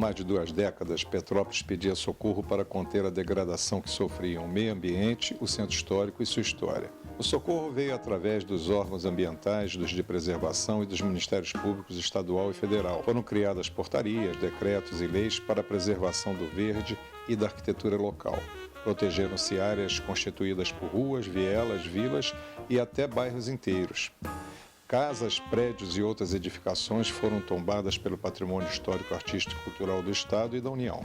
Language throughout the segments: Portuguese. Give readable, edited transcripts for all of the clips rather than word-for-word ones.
mais de 2 décadas, Petrópolis pedia socorro para conter a degradação que sofriam o meio ambiente, o centro histórico e sua história. O socorro veio através dos órgãos ambientais, dos de preservação e dos ministérios públicos estadual e federal. Foram criadas portarias, decretos e leis para a preservação do verde e da arquitetura local. Protegeram-se áreas constituídas por ruas, vielas, vilas e até bairros inteiros. Casas, prédios e outras edificações foram tombadas pelo patrimônio histórico, artístico e cultural do Estado e da União.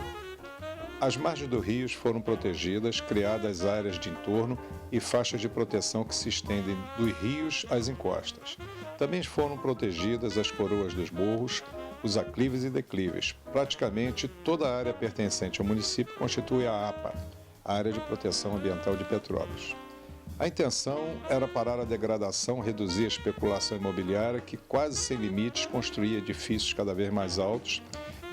As margens dos rios foram protegidas, criadas áreas de entorno e faixas de proteção que se estendem dos rios às encostas. Também foram protegidas as coroas dos morros, os aclives e declives. Praticamente toda a área pertencente ao município constitui a APA, a Área de Proteção Ambiental de Petrópolis. A intenção era parar a degradação, reduzir a especulação imobiliária que, quase sem limites, construía edifícios cada vez mais altos,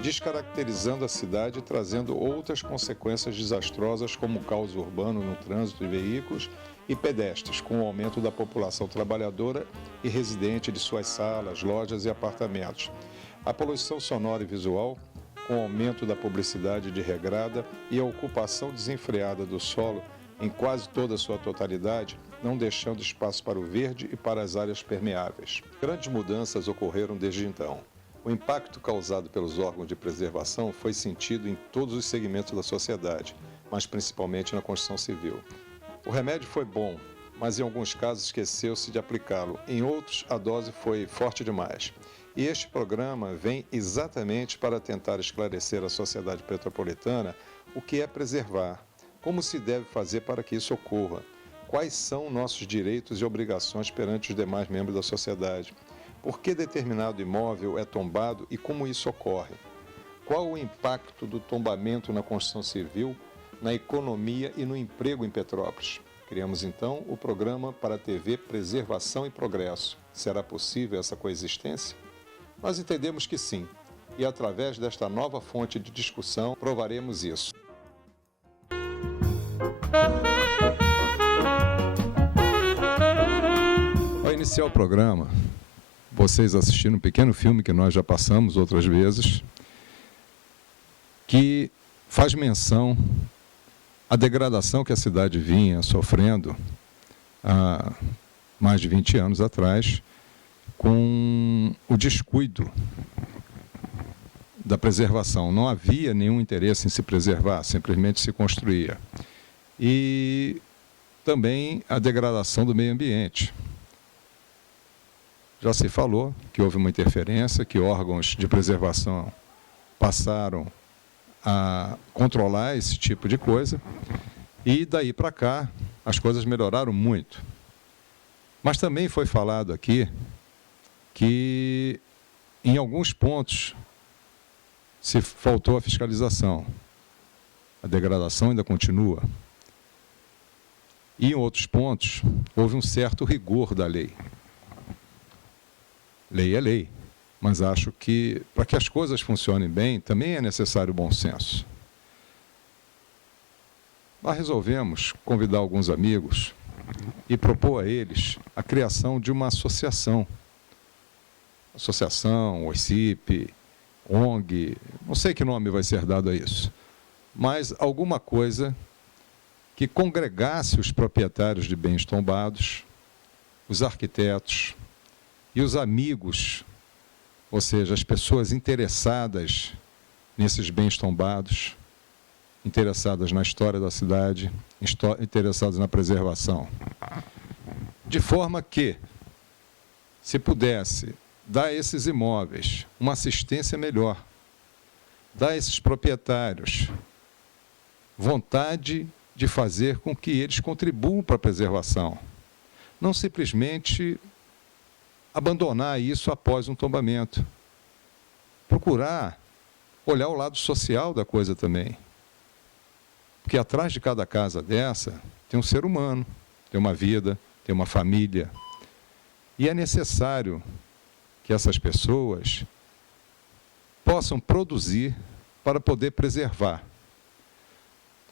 descaracterizando a cidade e trazendo outras consequências desastrosas como o caos urbano no trânsito de veículos e pedestres, com o aumento da população trabalhadora e residente de suas salas, lojas e apartamentos. A poluição sonora e visual, com o aumento da publicidade de regrada e a ocupação desenfreada do solo em quase toda a sua totalidade, não deixando espaço para o verde e para as áreas permeáveis. Grandes mudanças ocorreram desde então. O impacto causado pelos órgãos de preservação foi sentido em todos os segmentos da sociedade, mas principalmente na construção civil. O remédio foi bom, mas em alguns casos esqueceu-se de aplicá-lo. Em outros, a dose foi forte demais. E este programa vem exatamente para tentar esclarecer à sociedade petropolitana o que é preservar, como se deve fazer para que isso ocorra, quais são nossos direitos e obrigações perante os demais membros da sociedade, por que determinado imóvel é tombado e como isso ocorre, qual o impacto do tombamento na construção civil, na economia e no emprego em Petrópolis. Criamos então o programa para a TV Preservação e Progresso. Será possível essa coexistência? Nós entendemos que sim, e através desta nova fonte de discussão provaremos isso. Ao iniciar o programa, vocês assistiram um pequeno filme que nós já passamos outras vezes, que faz menção à degradação que a cidade vinha sofrendo há mais de 20 anos atrás, com o descuido da preservação. Não havia nenhum interesse em se preservar, simplesmente se construía. E também a degradação do meio ambiente. Já se falou que houve uma interferência, que órgãos de preservação passaram a controlar esse tipo de coisa, e daí para cá as coisas melhoraram muito. Mas também foi falado aqui que em alguns pontos se faltou a fiscalização. A degradação ainda continua. E em outros pontos houve um certo rigor da lei. Lei é lei, mas acho que para que as coisas funcionem bem também é necessário bom senso. Nós resolvemos convidar alguns amigos e propor a eles a criação de uma associação, OICIP, ONG, não sei que nome vai ser dado a isso, mas alguma coisa que congregasse os proprietários de bens tombados, os arquitetos e os amigos, ou seja, as pessoas interessadas nesses bens tombados, interessadas na história da cidade, interessadas na preservação. De forma que, se pudesse dar a esses imóveis uma assistência melhor, dar a esses proprietários vontade de fazer com que eles contribuam para a preservação. Não simplesmente abandonar isso após um tombamento. Procurar olhar o lado social da coisa também. Porque atrás de cada casa dessa tem um ser humano, tem uma vida, tem uma família. E é necessário que essas pessoas possam produzir para poder preservar.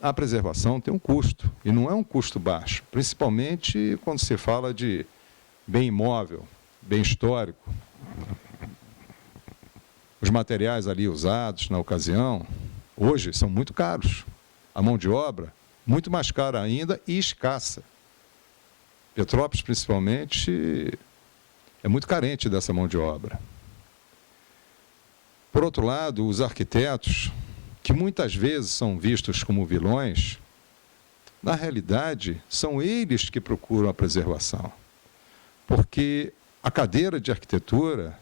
A preservação tem um custo, e não é um custo baixo, principalmente quando se fala de bem imóvel, bem histórico. Os materiais ali usados na ocasião, hoje, são muito caros. A mão de obra, muito mais cara ainda e escassa. Petrópolis, principalmente, é muito carente dessa mão de obra. Por outro lado, os arquitetos, que muitas vezes são vistos como vilões, na realidade, são eles que procuram a preservação. Porque a cadeira de arquitetura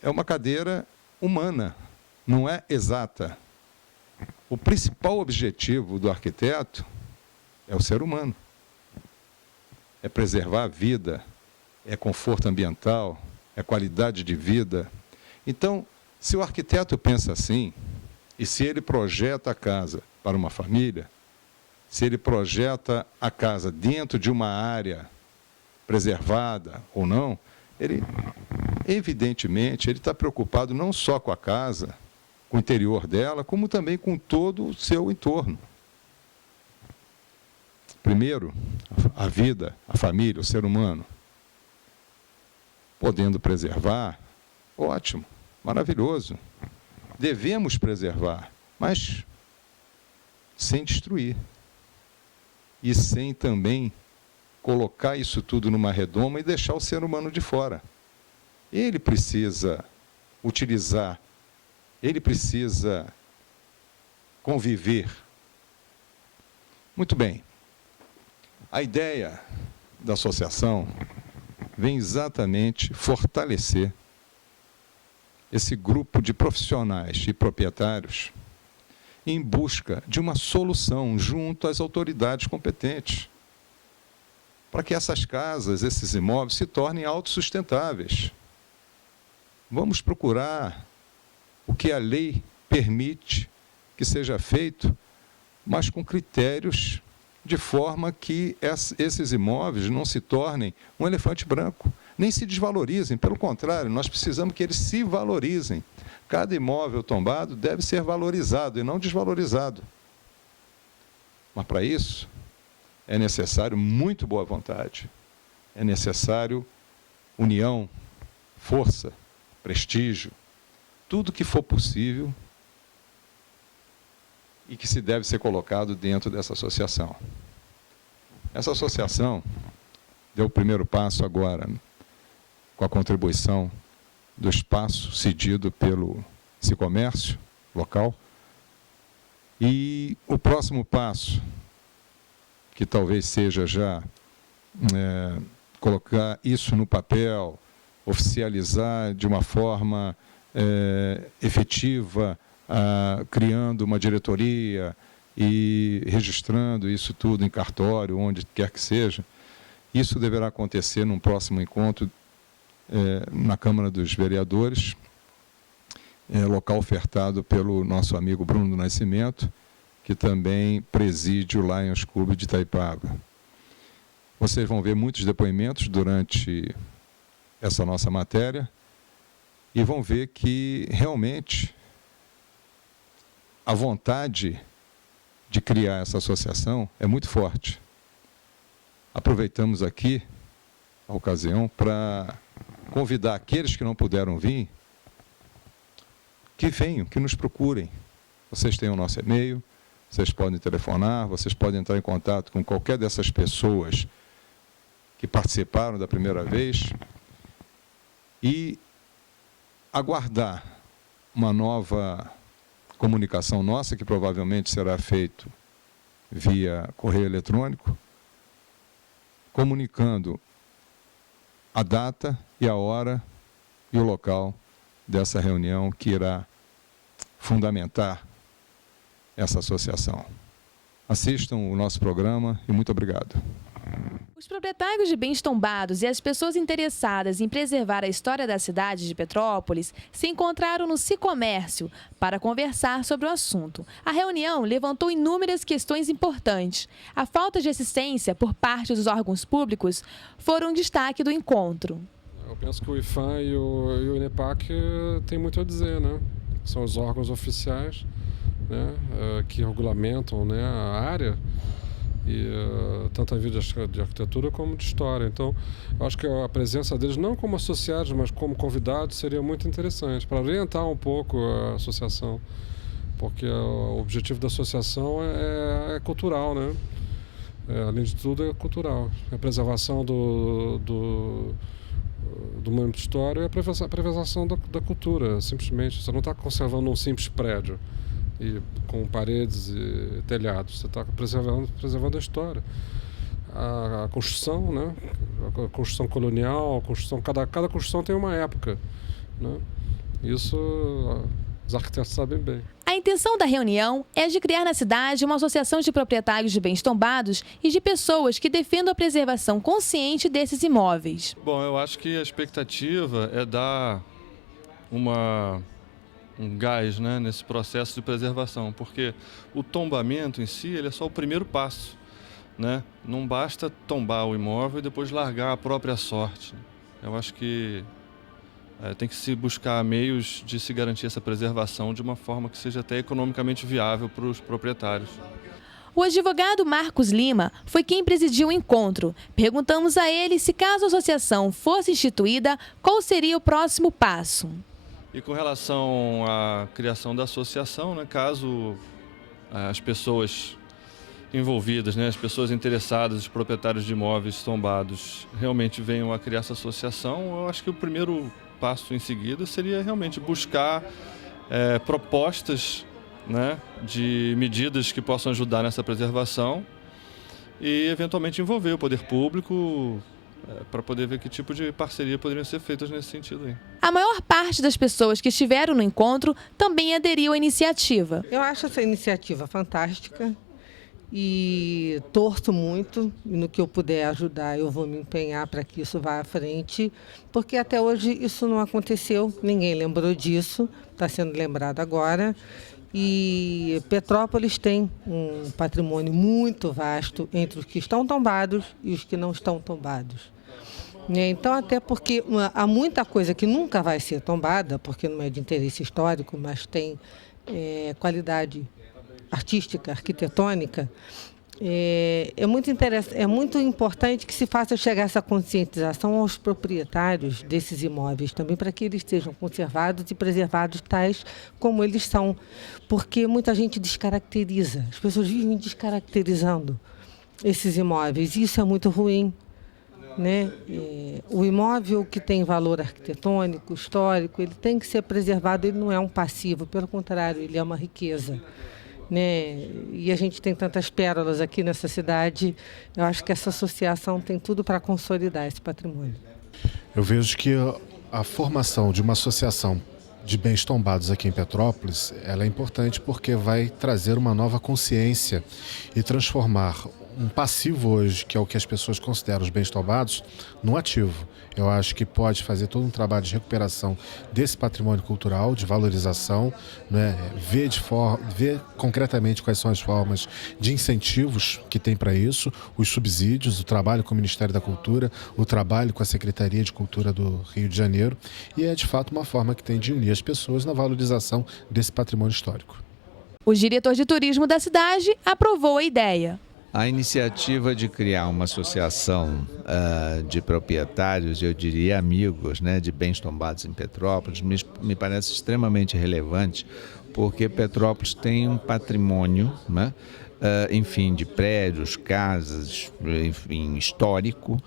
é uma cadeira humana, não é exata. O principal objetivo do arquiteto é o ser humano. É preservar a vida, é conforto ambiental, é qualidade de vida. Então, se o arquiteto pensa assim, e se ele projeta a casa para uma família, se ele projeta a casa dentro de uma área preservada ou não, ele, evidentemente, ele está preocupado não só com a casa, com o interior dela, como também com todo o seu entorno. Primeiro, a vida, a família, o ser humano. Podendo preservar, ótimo, maravilhoso. Devemos preservar, mas sem destruir. E sem também colocar isso tudo numa redoma e deixar o ser humano de fora. Ele precisa utilizar, ele precisa conviver. Muito bem. A ideia da associação vem exatamente fortalecer esse grupo de profissionais e proprietários em busca de uma solução junto às autoridades competentes, para que essas casas, esses imóveis, se tornem autossustentáveis. Vamos procurar o que a lei permite que seja feito, mas com critérios de forma que esses imóveis não se tornem um elefante branco, nem se desvalorizem. Pelo contrário, nós precisamos que eles se valorizem. Cada imóvel tombado deve ser valorizado e não desvalorizado. Mas, para isso, é necessário muito boa vontade, é necessário união, força, prestígio, tudo que for possível e que se deve ser colocado dentro dessa associação. Essa associação deu o primeiro passo agora, com a contribuição do espaço cedido pelo Sicomércio local. E o próximo passo, que talvez seja já colocar isso no papel, oficializar de uma forma efetiva, criando uma diretoria e registrando isso tudo em cartório, onde quer que seja. Isso deverá acontecer num próximo encontro na Câmara dos Vereadores, local ofertado pelo nosso amigo Bruno do Nascimento, que também preside o Lions Clube de Itaipava. Vocês vão ver muitos depoimentos durante essa nossa matéria e vão ver que, realmente, a vontade de criar essa associação é muito forte. Aproveitamos aqui a ocasião para convidar aqueles que não puderam vir, que venham, que nos procurem. Vocês têm o nosso e-mail, vocês podem telefonar, vocês podem entrar em contato com qualquer dessas pessoas que participaram da primeira vez e aguardar uma nova comunicação nossa, que provavelmente será feito via correio eletrônico, comunicando a data e a hora e o local dessa reunião que irá fundamentar essa associação. Assistam o nosso programa e muito obrigado. Os proprietários de bens tombados e as pessoas interessadas em preservar a história da cidade de Petrópolis se encontraram no Sicomércio para conversar sobre o assunto. A reunião levantou inúmeras questões importantes. A falta de assistência por parte dos órgãos públicos foram um destaque do encontro. Eu penso que o IPHAN e o INEPAC têm muito a dizer, né? São os órgãos oficiais, né, que regulamentam, né, a área. e tanto a vida de arquitetura como de história. Então, eu acho que a presença deles, não como associados, mas como convidados, seria muito interessante, para orientar um pouco a associação, porque o objetivo da associação é cultural, né? Além de tudo, é cultural. A preservação do monumento histórico é a preservação da cultura, simplesmente. Você não está conservando um simples prédio com paredes e telhados, você está preservando a história. A construção, né? A construção colonial, cada construção tem uma época, né? Isso os arquitetos sabem bem. A intenção da reunião é de criar na cidade uma associação de proprietários de bens tombados e de pessoas que defendam a preservação consciente desses imóveis. Bom, eu acho que a expectativa é dar um gás, né, nesse processo de preservação, porque o tombamento em si ele é só o primeiro passo, né? Não basta tombar o imóvel e depois largar a própria sorte. Eu acho que tem que se buscar meios de se garantir essa preservação de uma forma que seja até economicamente viável para os proprietários. O advogado Marcos Lima foi quem presidiu o encontro. Perguntamos a ele se, caso a associação fosse instituída, qual seria o próximo passo. E com relação à criação da associação, né, caso as pessoas envolvidas, né, as pessoas interessadas, os proprietários de imóveis tombados, realmente venham a criar essa associação, eu acho que o primeiro passo em seguida seria realmente buscar propostas, né, de medidas que possam ajudar nessa preservação e eventualmente envolver o poder público para poder ver que tipo de parceria poderiam ser feitas nesse sentido aí. A maior parte das pessoas que estiveram no encontro também aderiu à iniciativa. Eu acho essa iniciativa fantástica e torço muito, e no que eu puder ajudar eu vou me empenhar para que isso vá à frente, porque até hoje isso não aconteceu, ninguém lembrou disso, está sendo lembrado agora. E Petrópolis tem um patrimônio muito vasto entre os que estão tombados e os que não estão tombados. Então, até porque há muita coisa que nunca vai ser tombada, porque não é de interesse histórico, mas tem qualidade artística, arquitetônica. É muito importante que se faça chegar essa conscientização aos proprietários desses imóveis também, para que eles sejam conservados e preservados tais como eles são, porque muita gente descaracteriza, as pessoas vivem descaracterizando esses imóveis, e isso é muito ruim, né? O imóvel que tem valor arquitetônico, histórico, ele tem que ser preservado, ele não é um passivo, pelo contrário, ele é uma riqueza. Né? E a gente tem tantas pérolas aqui nessa cidade, eu acho que essa associação tem tudo para consolidar esse patrimônio. Eu vejo que a formação de uma associação de bens tombados aqui em Petrópolis, ela é importante porque vai trazer uma nova consciência e transformar um passivo hoje, que é o que as pessoas consideram os bens tombados, num ativo. Eu acho que pode fazer todo um trabalho de recuperação desse patrimônio cultural, de valorização, né? Ver concretamente quais são as formas de incentivos que tem para isso, os subsídios, o trabalho com o Ministério da Cultura, o trabalho com a Secretaria de Cultura do Rio de Janeiro, e é de fato uma forma que tem de unir as pessoas na valorização desse patrimônio histórico. O diretor de turismo da cidade aprovou a ideia. A iniciativa de criar uma associação de proprietários, eu diria amigos, né, de bens tombados em Petrópolis, me parece extremamente relevante, porque Petrópolis tem um patrimônio, né, enfim, de prédios, casas, enfim, histórico,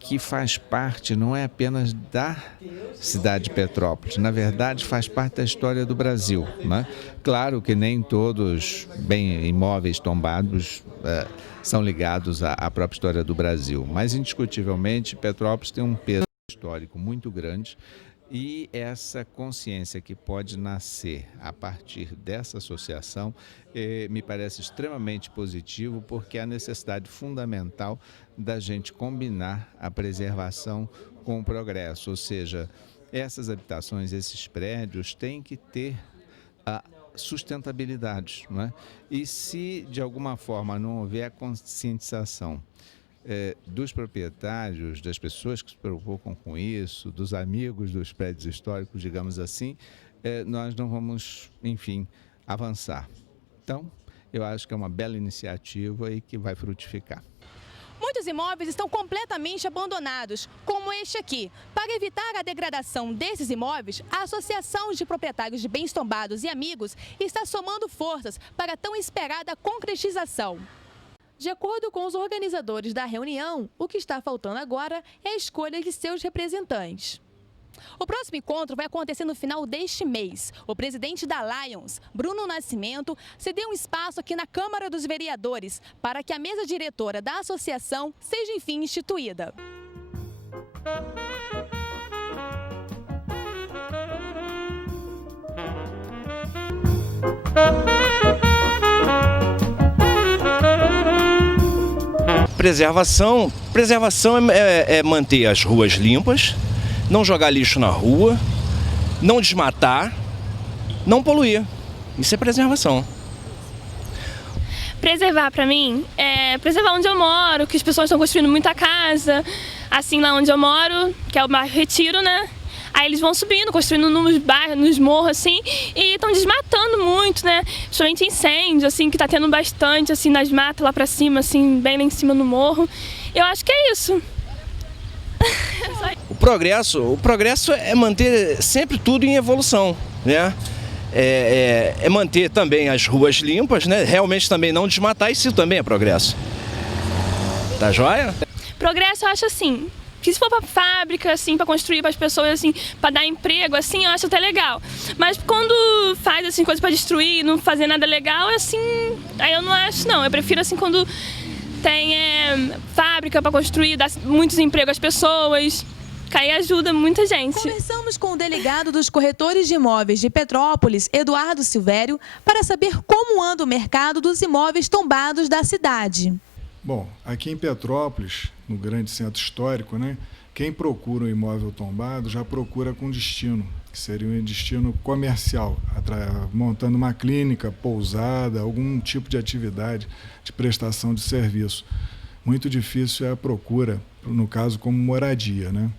que faz parte, não é apenas da cidade de Petrópolis, na verdade faz parte da história do Brasil, né? Claro que nem todos imóveis tombados são ligados à própria história do Brasil, mas indiscutivelmente Petrópolis tem um peso histórico muito grande, e essa consciência que pode nascer a partir dessa associação me parece extremamente positivo, porque é a necessidade fundamental da gente combinar a preservação com o progresso, ou seja, essas habitações, esses prédios têm que ter a sustentabilidade, não é? E se de alguma forma não houver a conscientização dos proprietários, das pessoas que se preocupam com isso, dos amigos dos prédios históricos, digamos assim, nós não vamos, enfim, avançar. Então, eu acho que é uma bela iniciativa e que vai frutificar. Muitos imóveis estão completamente abandonados, como este aqui. Para evitar a degradação desses imóveis, a Associação de Proprietários de Bens Tombados e Amigos está somando forças para a tão esperada concretização. De acordo com os organizadores da reunião, o que está faltando agora é a escolha de seus representantes. O próximo encontro vai acontecer no final deste mês. O presidente da Lions, Bruno Nascimento, cedeu um espaço aqui na Câmara dos Vereadores para que a mesa diretora da associação seja enfim instituída. Preservação é manter as ruas limpas, não jogar lixo na rua, não desmatar, não poluir. Isso é preservação. Preservar, para mim, é preservar onde eu moro, que as pessoas estão construindo muita casa, assim lá onde eu moro, que é o bairro Retiro, né? Aí eles vão subindo, construindo nos bairros, nos morros, assim, e estão desmatando muito, né? Principalmente incêndio, assim, que tá tendo bastante, assim, nas matas lá pra cima, assim, bem lá em cima no morro. Eu acho que é isso. O progresso é manter sempre tudo em evolução, né? É manter também as ruas limpas, né? Realmente também não desmatar, isso também é progresso. Tá joia? Progresso eu acho assim, que se for para fábrica, assim, para construir para as pessoas, assim, para dar emprego, assim, eu acho até legal. Mas quando faz, assim, coisas para destruir, não fazer nada legal, assim, aí eu não acho, não. Eu prefiro, assim, quando tem fábrica para construir, dar muitos empregos às pessoas, que aí ajuda muita gente. Conversamos com o delegado dos corretores de imóveis de Petrópolis, Eduardo Silvério, para saber como anda o mercado dos imóveis tombados da cidade. Bom, aqui em Petrópolis, no grande centro histórico, né, quem procura um imóvel tombado já procura com destino, que seria um destino comercial, montando uma clínica, pousada, algum tipo de atividade de prestação de serviço. Muito difícil é a procura, no caso, como moradia, né?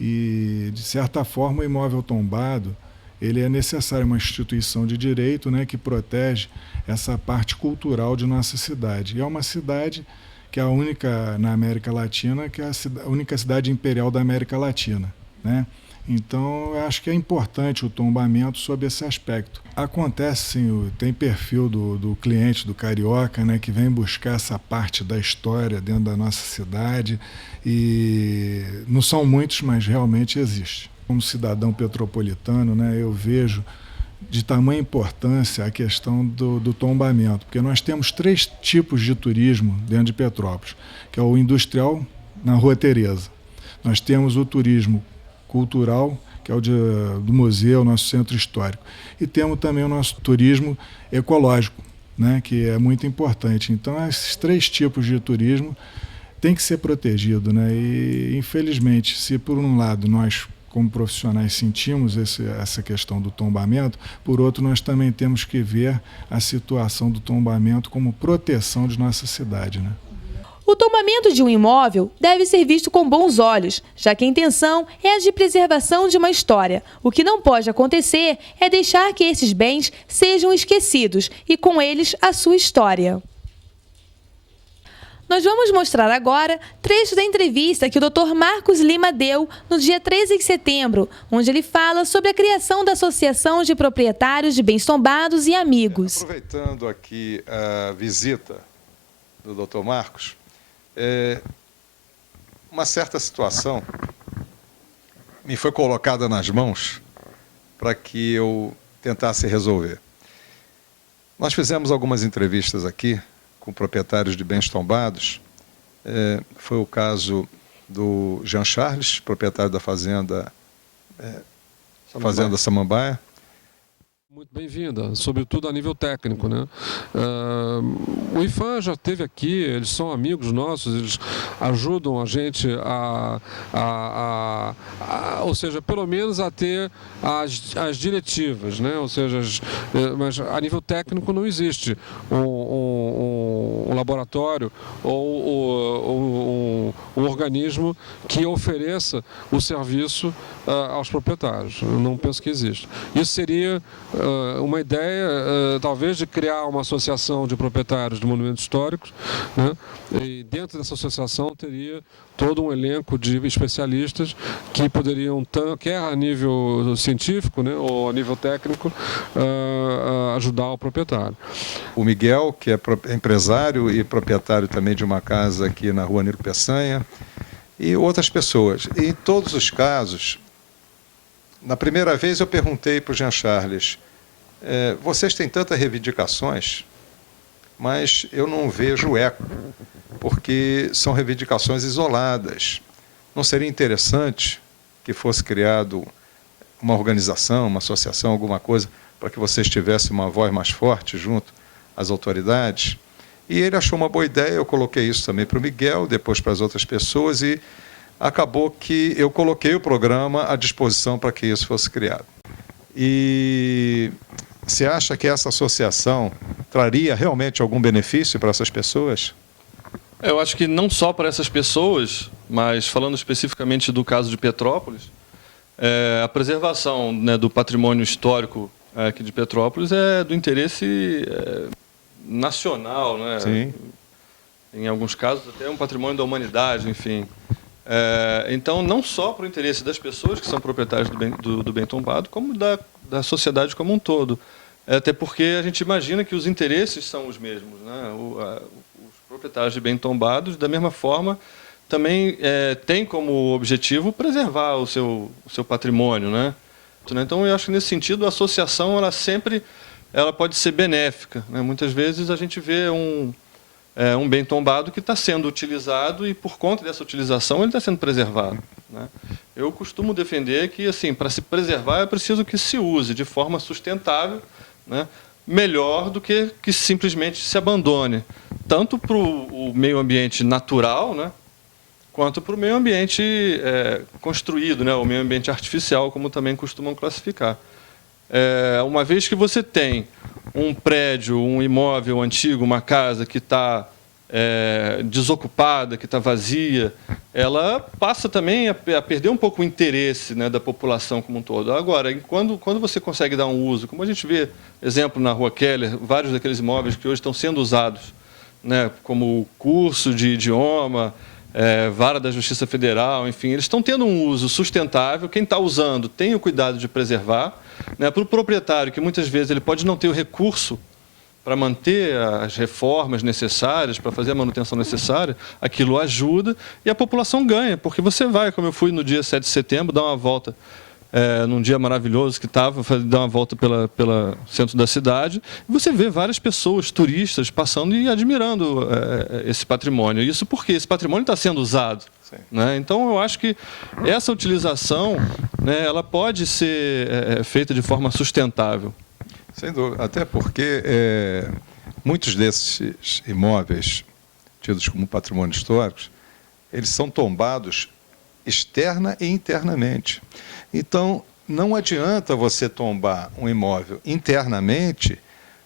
E, de certa forma, o imóvel tombado, ele é necessário uma instituição de direito, né, que protege essa parte cultural de nossa cidade. E é uma cidade que é a única na América Latina, que é a única cidade imperial da América Latina, né? Então, eu acho que é importante o tombamento sob esse aspecto. Acontece, sim, tem perfil do cliente, do carioca, né, que vem buscar essa parte da história dentro da nossa cidade, e não são muitos, mas realmente existe. Como cidadão petropolitano, né, eu vejo de tamanha importância a questão do tombamento, porque nós temos 3 tipos de turismo dentro de Petrópolis, que é o industrial na Rua Tereza. Nós temos o turismo cultural, que é o do museu, nosso centro histórico. E temos também o nosso turismo ecológico, né, que é muito importante. Então, esses 3 tipos de turismo têm que ser protegidos, né? E, infelizmente, se por um lado nós, como profissionais, sentimos essa questão do tombamento, por outro, nós também temos que ver a situação do tombamento como proteção de nossa cidade, né? O tombamento de um imóvel deve ser visto com bons olhos, já que a intenção é a de preservação de uma história. O que não pode acontecer é deixar que esses bens sejam esquecidos e, com eles, a sua história. Nós vamos mostrar agora trechos da entrevista que o Dr. Marcos Lima deu no dia 13 de setembro, onde ele fala sobre a criação da Associação de Proprietários de Bens Tombados e Amigos. Aproveitando aqui a visita do Dr. Marcos, uma certa situação me foi colocada nas mãos para que eu tentasse resolver. Nós fizemos algumas entrevistas aqui com proprietários de bens tombados. Foi o caso do Jean Charles, proprietário da fazenda Samambaia. Muito bem-vinda, sobretudo a nível técnico, né? O IFAM já esteve aqui, eles são amigos nossos, eles ajudam a gente ou seja, pelo menos a ter as diretivas, né? Ou seja, mas a nível técnico não existe um laboratório ou um organismo que ofereça o serviço aos proprietários. Eu não penso que existe. Isso seria uma ideia, talvez, de criar uma associação de proprietários de monumentos históricos, né? E dentro dessa associação teria todo um elenco de especialistas que poderiam, quer a nível científico, né, ou a nível técnico, ajudar o proprietário. O Miguel, que é empresário e proprietário também de uma casa aqui na Rua Nilo Peçanha, e outras pessoas. E em todos os casos, na primeira vez eu perguntei para o Jean Charles, vocês têm tantas reivindicações, mas eu não vejo eco, porque são reivindicações isoladas. Não seria interessante que fosse criado uma organização, uma associação, alguma coisa, para que vocês tivessem uma voz mais forte junto às autoridades? E ele achou uma boa ideia, eu coloquei isso também para o Miguel, depois para as outras pessoas, e acabou que eu coloquei o programa à disposição para que isso fosse criado. E você acha que essa associação traria realmente algum benefício para essas pessoas? Eu acho que não só para essas pessoas, mas falando especificamente do caso de Petrópolis, a preservação, né, do patrimônio histórico aqui de Petrópolis é do interesse nacional, né? Sim. Em alguns casos até um patrimônio da humanidade, enfim. Então, não só para o interesse das pessoas que são proprietários do bem tombado, como da sociedade como um todo. Até porque a gente imagina que os interesses são os mesmos, né? Os proprietários de bem tombados, da mesma forma, também têm como objetivo preservar o seu patrimônio, né? Então, eu acho que, nesse sentido, a associação ela pode ser benéfica, né? Muitas vezes a gente vê um bem tombado que está sendo utilizado e, por conta dessa utilização, ele está sendo preservado, né? Eu costumo defender que, assim, para se preservar é preciso que se use de forma sustentável, né? Melhor do que simplesmente se abandone, tanto para o meio ambiente natural, né, quanto para o meio ambiente construído, né, o meio ambiente artificial, como também costumam classificar. Uma vez que você tem um prédio, um imóvel antigo, uma casa que está desocupada, que está vazia, ela passa também a perder um pouco o interesse, né, da população como um todo. Agora, quando você consegue dar um uso, como a gente vê, exemplo, na Rua Keller, vários daqueles imóveis que hoje estão sendo usados, né, como curso de idioma, vara da Justiça Federal, enfim, eles estão tendo um uso sustentável. Quem está usando tem o cuidado de preservar, né? Para o proprietário, que muitas vezes ele pode não ter o recurso para manter as reformas necessárias, para fazer a manutenção necessária, aquilo ajuda e a população ganha, porque você vai, como eu fui no dia 7 de setembro, dar uma volta, num dia maravilhoso que estava, dar uma volta pela centro da cidade, e você vê várias pessoas, turistas, passando e admirando esse patrimônio. Isso porque esse patrimônio está sendo usado, né? Então, eu acho que essa utilização, né, ela pode ser feita de forma sustentável. Sem dúvida, até porque muitos desses imóveis tidos como patrimônio histórico, eles são tombados externa e internamente. Então, não adianta você tombar um imóvel internamente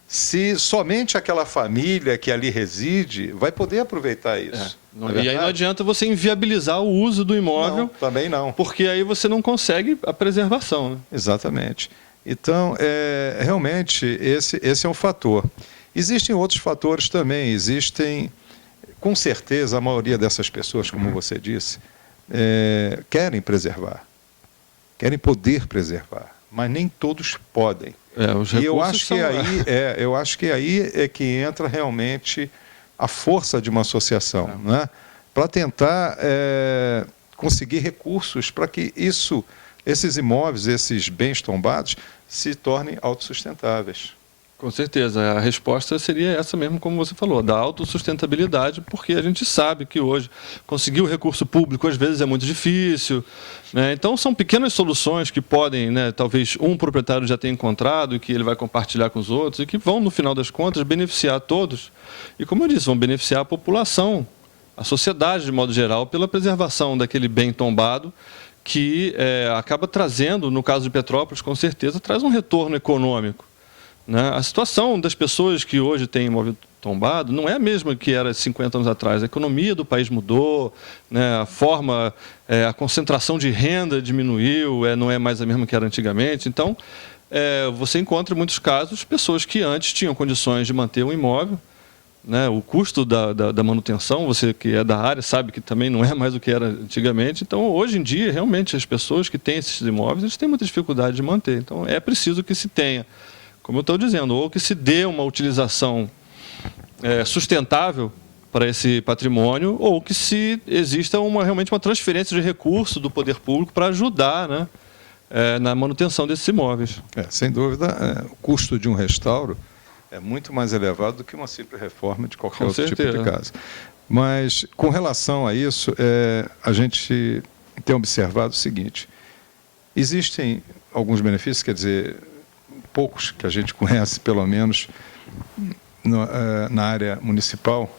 se somente aquela família que ali reside vai poder aproveitar isso. E aí não adianta você inviabilizar o uso do imóvel. Não, também não. Porque aí você não consegue a preservação, né? Exatamente. Então, realmente, esse é um fator. Existem outros fatores também. Existem, com certeza, a maioria dessas pessoas, como você disse, querem preservar, querem poder preservar, mas nem todos podem. E eu acho que aí é que entra realmente a força de uma associação, né? Para tentar conseguir recursos para que esses imóveis, esses bens tombados, se tornem autossustentáveis. Com certeza, a resposta seria essa mesmo, como você falou, da autossustentabilidade, porque a gente sabe que hoje conseguir o recurso público às vezes é muito difícil, né? Então são pequenas soluções que podem, né, talvez um proprietário já tenha encontrado e que ele vai compartilhar com os outros e que vão, no final das contas, beneficiar todos. E como eu disse, vão beneficiar a população, a sociedade de modo geral, pela preservação daquele bem tombado, que acaba trazendo, no caso de Petrópolis, com certeza, traz um retorno econômico, né? A situação das pessoas que hoje têm imóvel tombado não é a mesma que era 50 anos atrás. A economia do país mudou, né? A concentração de renda diminuiu, não é mais a mesma que era antigamente. Então, você encontra em muitos casos pessoas que antes tinham condições de manter um imóvel, né? O custo da manutenção, você que é da área sabe que também não é mais o que era antigamente. Então, hoje em dia, realmente, as pessoas que têm esses imóveis, eles têm muita dificuldade de manter. Então, é preciso que se tenha, como eu estou dizendo, ou que se dê uma utilização sustentável para esse patrimônio, ou que se exista realmente uma transferência de recursos do poder público para ajudar, né, na manutenção desses imóveis. Sem dúvida, o custo de um restauro é muito mais elevado do que uma simples reforma de qualquer outro tipo de casa. Mas, com relação a isso, a gente tem observado o seguinte: existem alguns benefícios, quer dizer, poucos que a gente conhece, pelo menos na área municipal.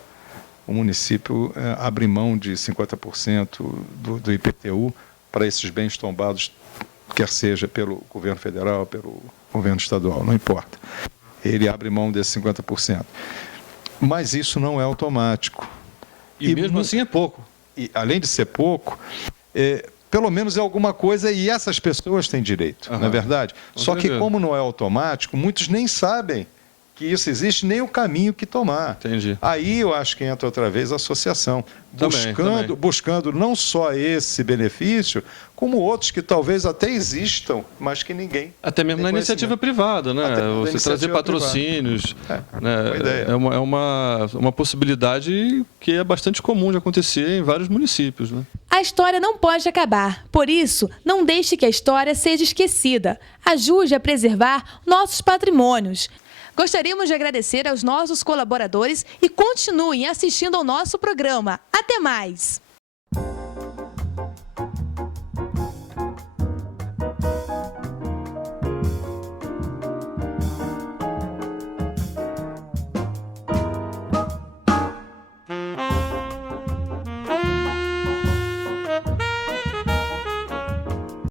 O município abre mão de 50% do IPTU para esses bens tombados, quer seja pelo governo federal, pelo governo estadual, não importa. Ele abre mão desses 50%. Mas isso não é automático. E mesmo assim é pouco. E, além de ser pouco, pelo menos é alguma coisa e essas pessoas têm direito, não é verdade? Só que, como não é automático, muitos nem sabem que isso existe, nem o caminho que tomar. Entendi. Aí eu acho que entra outra vez a associação, buscando não só esse benefício, como outros que talvez até existam, mas que ninguém... Até mesmo na iniciativa privada, né? Você trazer patrocínios. É uma possibilidade que é bastante comum de acontecer em vários municípios, né? A história não pode acabar. Por isso, não deixe que a história seja esquecida. Ajude a preservar nossos patrimônios. Gostaríamos de agradecer aos nossos colaboradores e continuem assistindo ao nosso programa. Até mais!